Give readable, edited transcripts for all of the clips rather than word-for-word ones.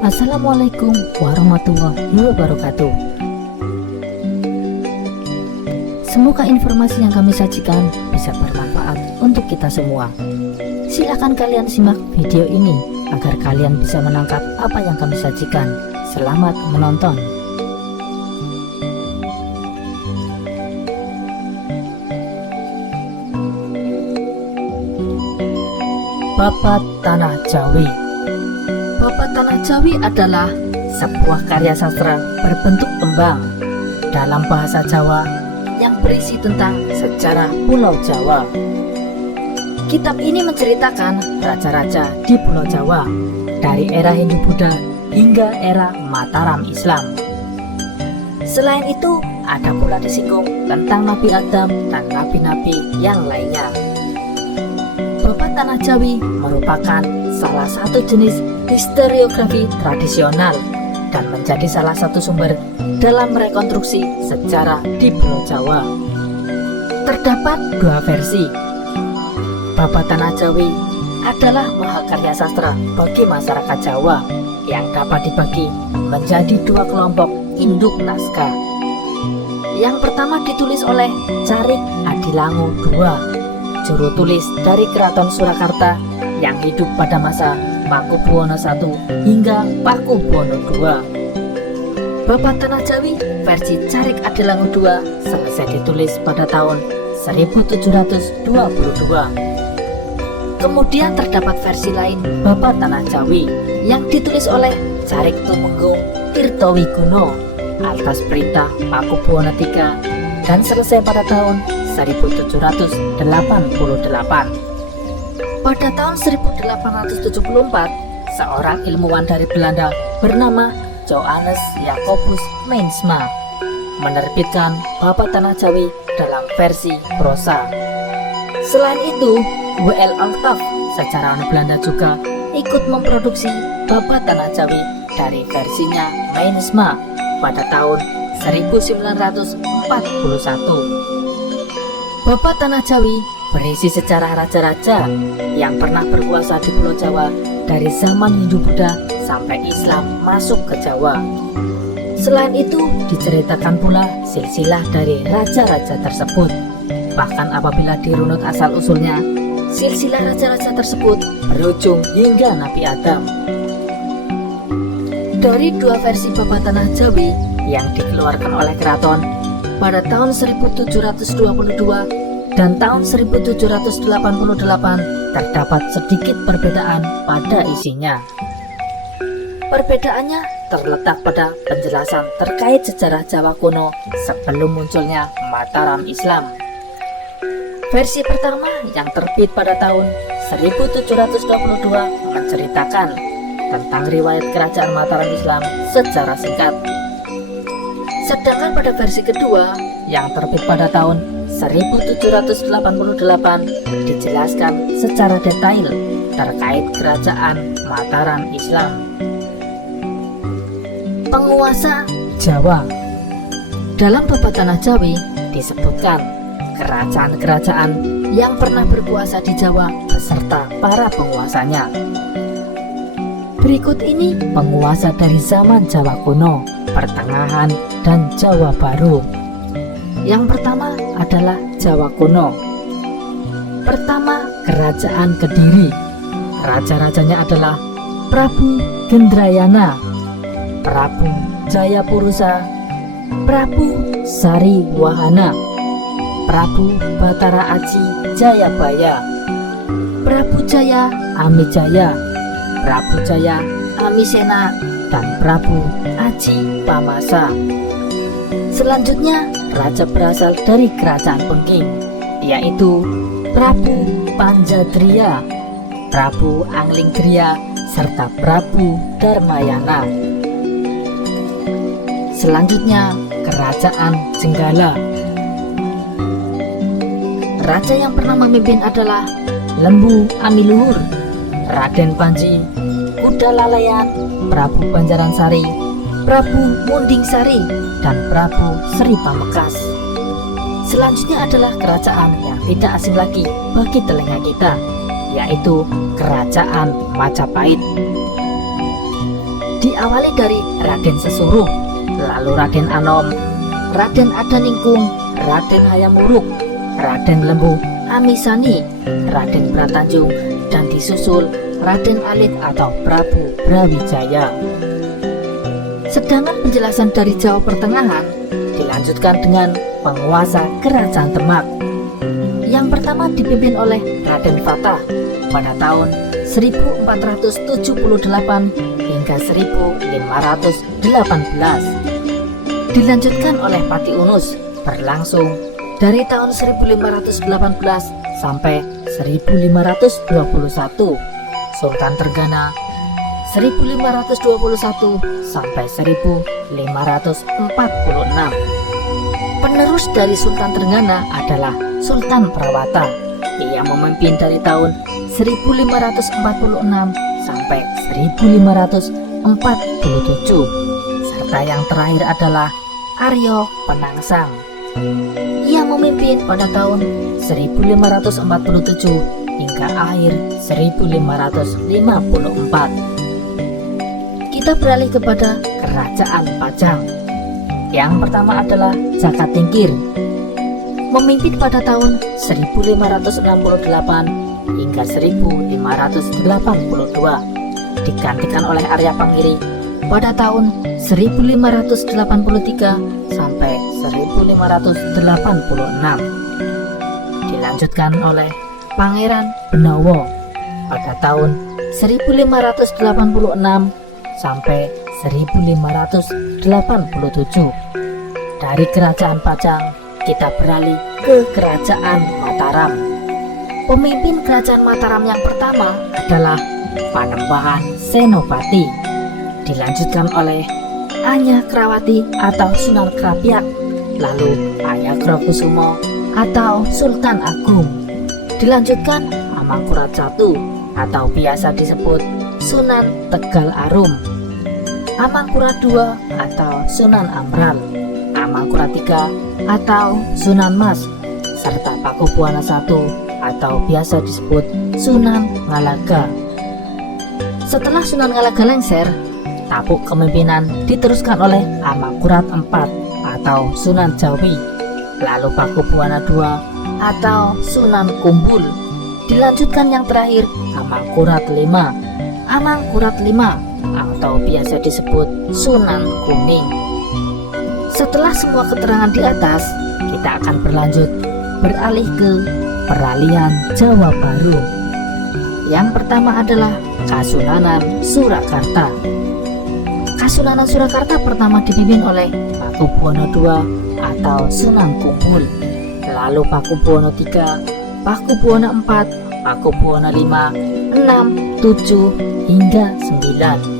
Assalamualaikum warahmatullahi wabarakatuh. Semoga informasi yang kami sajikan bisa bermanfaat untuk kita semua. Silakan kalian simak video ini agar kalian bisa menangkap apa yang kami sajikan. Selamat menonton. Babat Tanah Jawi. Babat Tanah Jawi adalah sebuah karya sastra berbentuk tembang dalam bahasa Jawa yang berisi tentang sejarah Pulau Jawa. Kitab ini menceritakan raja-raja di Pulau Jawa dari era Hindu-Buddha hingga era Mataram Islam. Selain itu, ada pula disinggung tentang Nabi Adam dan nabi-nabi yang lainnya. Babat Tanah Jawi merupakan salah satu jenis historiografi tradisional dan menjadi salah satu sumber dalam rekonstruksi sejarah di Pulau Jawa. Terdapat dua versi. Babat Tanah Jawi adalah mahakarya sastra bagi masyarakat Jawa yang dapat dibagi menjadi dua kelompok induk naskah. Yang pertama ditulis oleh Carik Adilango II, juru tulis dari Keraton Surakarta yang hidup pada masa Pakubuwono I hingga Pakubuwono II. Babat Tanah Jawi versi Carik Adilango II selesai ditulis pada tahun 1722. Kemudian terdapat versi lain Babat Tanah Jawi yang ditulis oleh Carik Tumenggung Tirtowigono atas perintah Pakubuwono III dan selesai pada tahun 1788. Pada tahun 1874, seorang ilmuwan dari Belanda bernama Johannes Jacobus Meinsma menerbitkan Babat Tanah Jawi dalam versi prosa. Selain itu, W.L. Altaf, sejarawan Belanda juga ikut memproduksi Babat Tanah Jawi dari versinya Meinsma pada tahun 1941. Babat Tanah Jawi berisi sejarah raja-raja yang pernah berkuasa di Pulau Jawa dari zaman Hindu-Buddha sampai Islam masuk ke Jawa. Selain itu, diceritakan pula silsilah dari raja-raja tersebut. Bahkan apabila dirunut asal-usulnya, silsilah raja-raja tersebut berujung hingga Nabi Adam. Dari dua versi Babat Tanah Jawi yang dikeluarkan oleh keraton pada tahun 1722 dan tahun 1788 terdapat sedikit perbedaan pada isinya. Perbedaannya terletak pada penjelasan terkait sejarah Jawa kuno sebelum munculnya Mataram Islam. Versi pertama yang terbit pada tahun 1722 menceritakan tentang riwayat kerajaan Mataram Islam secara singkat. Sedangkan pada versi kedua yang terbit pada tahun 1788 dijelaskan secara detail terkait kerajaan Mataram Islam. Penguasa Jawa. Dalam Babat Tanah Jawi disebutkan kerajaan-kerajaan yang pernah berkuasa di Jawa beserta para penguasanya. Berikut ini penguasa dari zaman Jawa kuno, pertengahan, dan Jawa baru. Yang pertama adalah Jawa kuno. Pertama, Kerajaan Kediri. Raja-rajanya adalah Prabu Gendrayana, Prabu Jayapurusa, Prabu Sari Wahana, Prabu Batara Aji Jayabaya, Prabu Jaya Amijaya, Prabu Jaya Amisena, dan Prabu Aji Pamasa. Selanjutnya, raja berasal dari kerajaan Pengking, yaitu Prabu Panjadriya, Prabu Anglingdriya, serta Prabu Dharmayana. Selanjutnya, kerajaan Jenggala. Raja yang pernah memimpin adalah Lembu Amiluhur, Raden Panji, Kuda Lalayan, Prabu Banjaransari, Prabu Mundingsari, dan Prabu Sri Pamekas. Selanjutnya adalah kerajaan yang tidak asing lagi bagi telinga kita, yaitu Kerajaan Majapahit. Diawali dari Raden Sesuruh, lalu Raden Anom, Raden Adaningkung, Raden Hayam Wuruk, Raden Lembu Amisani, Raden Bratanjung, dan disusul Raden Alit atau Prabu Brawijaya. Sedangkan penjelasan dari Jawa Pertengahan dilanjutkan dengan penguasa Kerajaan Demak. Yang pertama dipimpin oleh Raden Fatah pada tahun 1478 hingga 1518. Dilanjutkan oleh Pati Unus berlangsung dari tahun 1518 sampai 1521. Sultan Trenggana 1521 sampai 1546. Penerus dari Sultan Trenggana adalah Sultan Prawata. Ia memimpin dari tahun 1546 sampai 1547. Serta yang terakhir adalah Aryo Penangsang. Ia memimpin pada tahun 1547 hingga akhir 1554. Kita beralih kepada Kerajaan Pajang. Yang pertama adalah Jaka Tingkir, memimpin pada tahun 1568 hingga 1582, digantikan oleh Arya Pangiri pada tahun 1583 sampai 1586. Dilanjutkan oleh Pangeran Benowo pada tahun 1586 sampai 1587. Dari Kerajaan Pajang kita beralih ke Kerajaan Mataram. Pemimpin Kerajaan Mataram yang pertama adalah Panembahan Senopati, dilanjutkan oleh Anyakrawati atau Sunan Krapyak, lalu Ayakrokusumo atau Sultan Agung, dilanjutkan Amangkurat I atau biasa disebut Sunan Tegal Arum, Amangkurat II atau Sunan Amral, Amangkurat III atau Sunan Mas, serta Pakubuwana I atau biasa disebut Sunan Ngalaga. Setelah Sunan Ngalaga lengser, tampuk kepemimpinan diteruskan oleh Amangkurat IV atau Sunan Jawi, lalu Pakubuwana II atau Sunan Kumbul, dilanjutkan yang terakhir Amangkurat V, Amangkurat V atau biasa disebut Sunan Kuning. Setelah semua keterangan di atas, kita akan beralih ke peralihan Jawa Baru. Yang pertama adalah Kasunanan Surakarta. Kasunanan Surakarta pertama dipimpin oleh Pakubuwana II atau Sunan Kumbul, lalu Pakubuwana III, Pakubuwana IV, Pakubuwana V, VI, VII, hingga 9.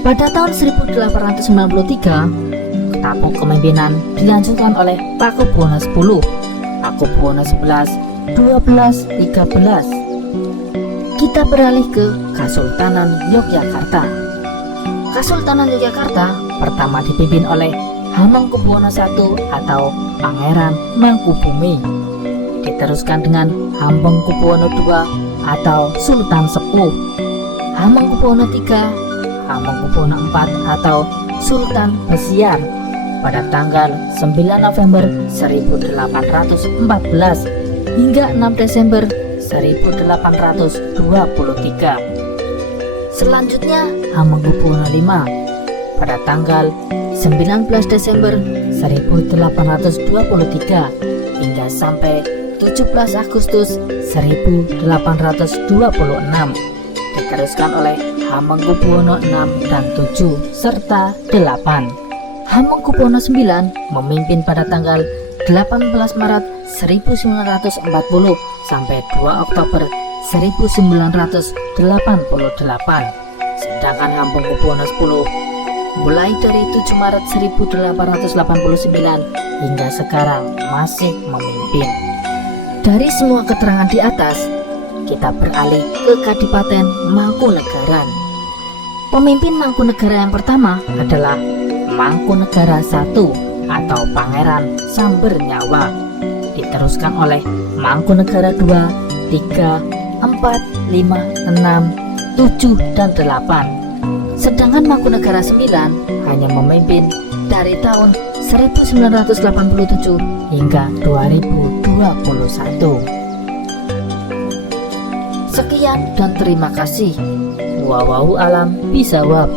Pada tahun 1893, tampuk kepemimpinan dilanjutkan oleh Pakubuwana X, Pakubuwana XI, XII, XIII. Kita beralih ke Kasultanan Yogyakarta. Kasultanan Yogyakarta pertama dipimpin oleh Hamengkubuwana I atau Pangeran Mangkubumi, diteruskan dengan Hamengkubuwana II atau Sultan Sepuh, Hamengkubuwana III, Hamengkubuwana IV atau Sultan Besiar pada tanggal 9 November 1814 hingga 6 Desember 1823. Selanjutnya Hamengkubuwana V pada tanggal 19 Desember 1823 hingga sampai 17 Agustus 1826, diteruskan oleh Hamengkubuwono VI dan VII serta VIII. Hamengkubuwono IX memimpin pada tanggal 18 Maret 1940 sampai 2 Oktober 1988. Sedangkan Hamengkubuwono X mulai dari 7 Maret 1889 hingga sekarang masih memimpin. Dari semua keterangan di atas, kita beralih ke Kadipaten Mangkunegaran. Pemimpin Mangkunegara yang pertama adalah Mangkunegara I atau Pangeran Sambernyawa, diteruskan oleh Mangkunegara II, III, IV, V, VI, VII, dan VIII. Sedangkan Mangkunegara IX hanya memimpin dari tahun 1987 hingga 2021. Sekian dan terima kasih. Wallahu alam bisawab.